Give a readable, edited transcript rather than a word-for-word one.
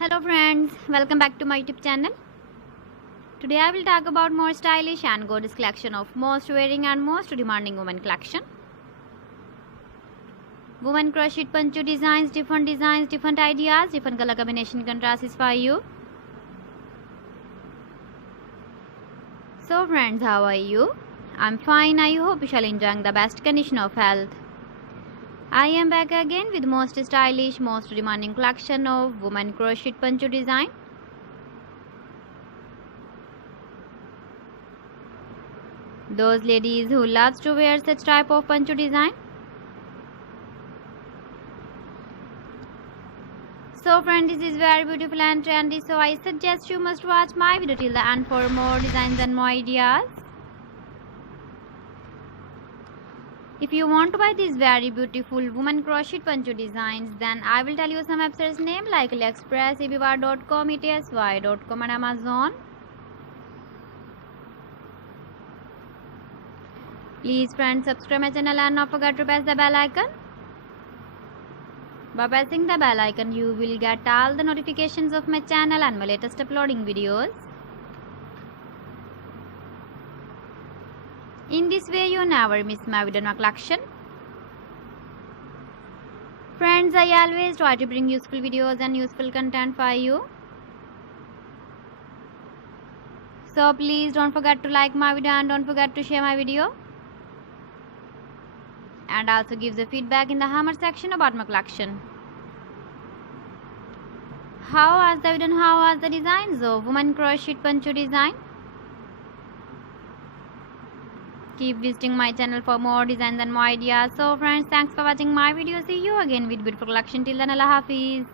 Hello friends, welcome back to my YouTube channel. Today I will talk about more stylish and gorgeous collection of most wearing and most demanding women collection. Women crochet poncho designs, different ideas, different color combination contrasts for you. So friends, how are you? I'm fine. I hope you shall enjoying the best condition of health. I am back again with most stylish, most demanding collection of women crochet poncho design. Those ladies who loves to wear such type of poncho design. So friends, this is very beautiful and trendy, so I suggest you must watch my video till the end for more designs and more ideas. If you want to buy these very beautiful woman crochet poncho designs, then I will tell you some websites name like AliExpress, eBay.com, ETSY.com and Amazon. Please friends, subscribe my channel and not forget to press the bell icon. By pressing the bell icon, you will get all the notifications of my channel and my latest uploading videos. In this way, you never miss my video or collection. Friends, I always try to bring useful videos and useful content for you. So please don't forget to like my video and don't forget to share my video. And also give the feedback in the comment section about my collection. How was the video and how was the designs of woman crochet poncho design? Keep visiting my channel for more designs and more ideas. So friends, thanks for watching my video. See you again with beautiful collection. Till then, Allah Hafiz.